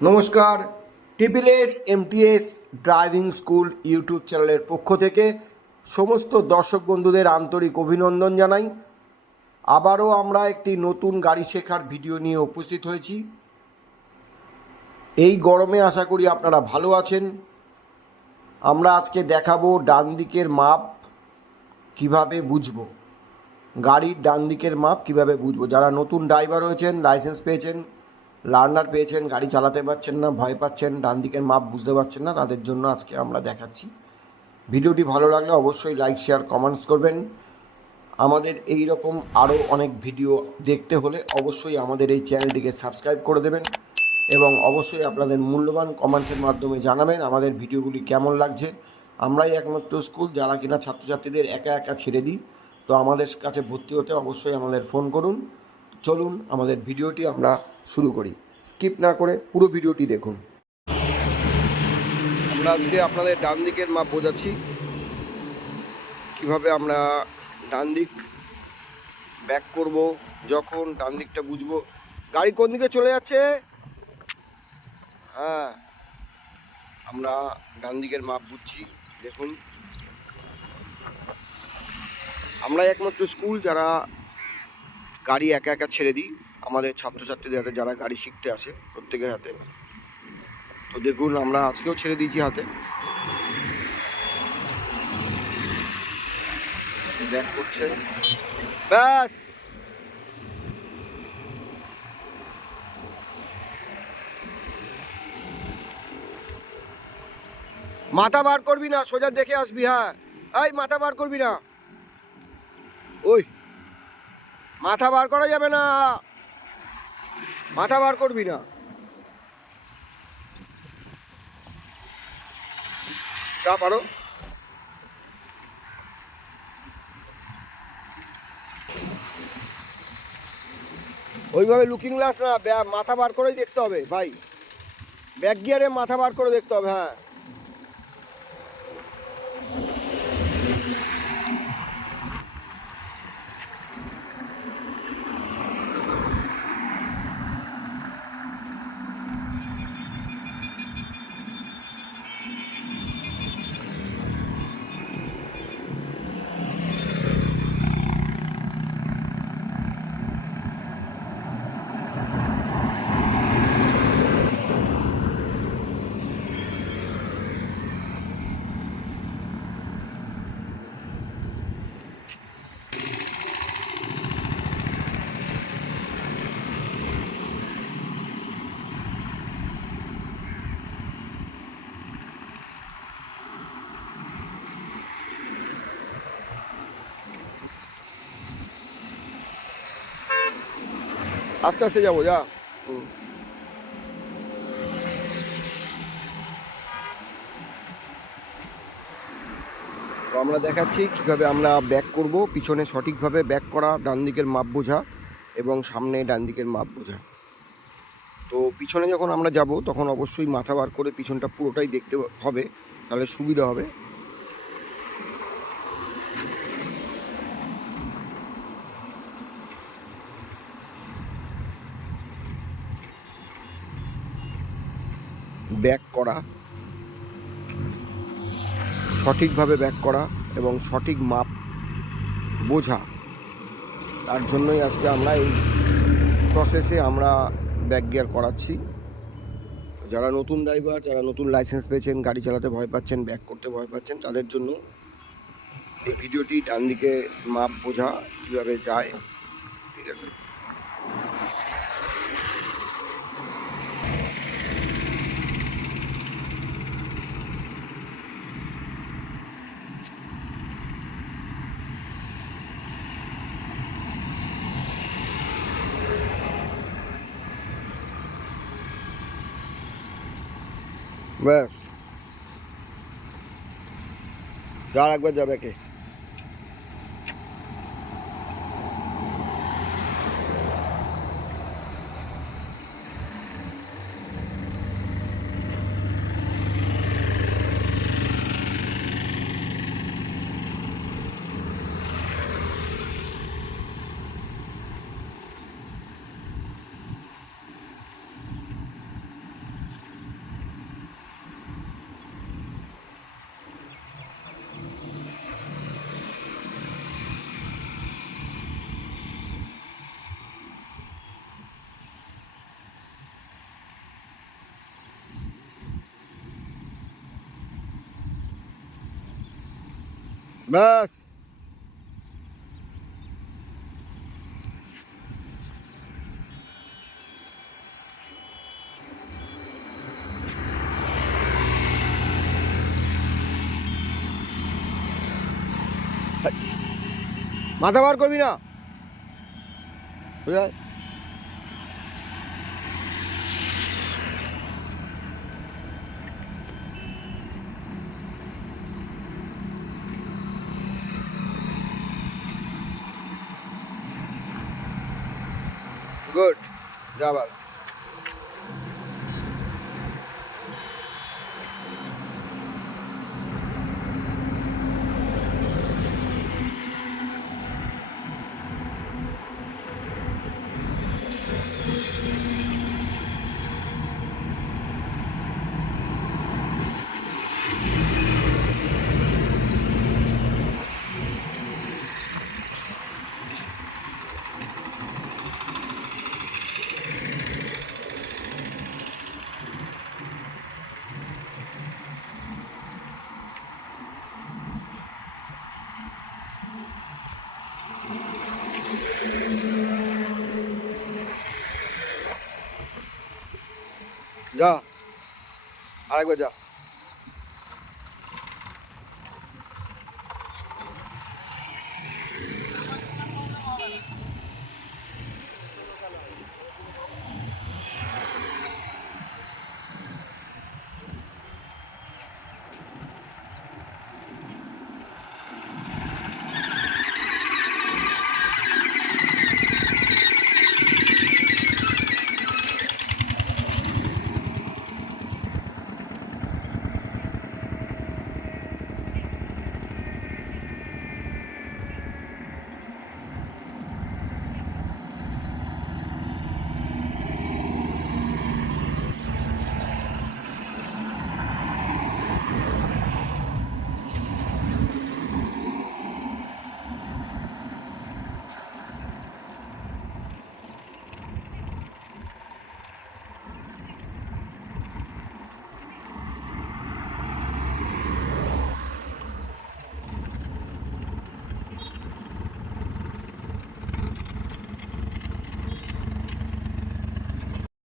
নমস্কার। TPS MTS driving school YouTube চ্যানেলের পক্ষ থেকে সমস্ত দর্শক বন্ধুদের আন্তরিক অভিনন্দন জানাই। আবারও আমরা একটি নতুন গাড়ি শেখার ভিডিও নিয়ে উপস্থিত হয়েছি। এই গরমে আশা করি আপনারা ভালো আছেন। আমরা আজকে দেখাবো ডান দিকের মাপ কিভাবে বুঝবো, গাড়ির ডান দিকের মাপ কিভাবে বুঝবো। যারা নতুন ড্রাইভার হয়েছেন, লাইসেন্স পেয়েছেন, লার্নার পেয়েছেন, গাড়ি চালাতে পারছেন না, ভয় পাচ্ছেন, ডান দিকের মাপ বুঝতে পারছেন না, তাদের জন্য আজকে আমরা দেখাচ্ছি। ভিডিওটি ভালো লাগলে অবশ্যই লাইক, শেয়ার, কমেন্টস করবেন। আমাদের এই রকম আরও অনেক ভিডিও দেখতে হলে অবশ্যই আমাদের এই চ্যানেলটিকে সাবস্ক্রাইব করে দেবেন এবং অবশ্যই আপনাদের মূল্যবান কমেন্টসের মাধ্যমে জানাবেন আমাদের ভিডিওগুলি কেমন লাগছে। আমরাই একমাত্র স্কুল যারা কিনা ছাত্রছাত্রীদের একা একা ছেড়ে দিই। তো আমাদের কাছে ভর্তি হতে অবশ্যই আমাদের ফোন করুন। চলুন আমাদের ভিডিওটি আমরা শুরু করি। স্কিপ না করে পুরো ভিডিওটি দেখুন। আমরা আজকে আপনাদের ডান দিকের মাপ বোঝাচ্ছি, কিভাবে আমরা ডান দিক ব্যাক করব, যখন ডান দিকটা বুঝবো। গাড়ি কোন দিকে চলে যাচ্ছে, হ্যাঁ আমরা ডান দিকের মাপ বুঝছি। দেখুন, আমরা একমাত্র স্কুল যারা গাড়ি একা একা ছেড়ে দিই আমাদের ছাত্রছাত্রীদের হাতে, যারা গাড়ি শিখতে আসে প্রত্যেকের হাতে। তো দেখুন, আমরা আজকেও ছেড়ে দিয়েছি হাতে। ব্যাক করছে, ব্যাস। মাথা বার করবি না, সোজা দেখে আসবি। হ্যাঁ, এই মাথা বার করবি না, ওই মাথা বার করা যাবে না, মাথা বার করবি না। চাপ আরো। ওইভাবে লুকিং গ্লাস না, মাথা বার করেই দেখতে হবে ভাই। ব্যাক গিয়ারে মাথা বার করে দেখতে হবে। হ্যাঁ, আস্তে আস্তে যাবো, যা। তো আমরা দেখাচ্ছি কীভাবে আমরা ব্যাক করব। পিছনে সঠিকভাবে ব্যাক করা, ডান দিকের মাপ বোঝা এবং সামনে ডান দিকের মাপ বোঝা। তো পিছনে যখন আমরা যাব তখন অবশ্যই মাথা বার করে পিছনটা পুরোটাই দেখতে হবে, তাহলে সুবিধা হবে। ব্যাক করা, সঠিকভাবে ব্যাক করা এবং সঠিক মাপ বোঝা, তার জন্যই আজকে আমরা এই প্রসেসে আমরা ব্যাক গিয়ার করাচ্ছি। যারা নতুন ড্রাইভার, যারা নতুন লাইসেন্স পেয়েছেন, গাড়ি চালাতে ভয় পাচ্ছেন, ব্যাক করতে ভয় পাচ্ছেন, তাদের জন্য এই ভিডিওটি। ডান দিকে মাপ বোঝা কীভাবে যায়, ঠিক আছে। ব্যাস, যা একবার যাবে কে। ব্যাস। মাথা বার করবি না, বুঝলি? গুড, যা আবার। যা, আরেকবার যা।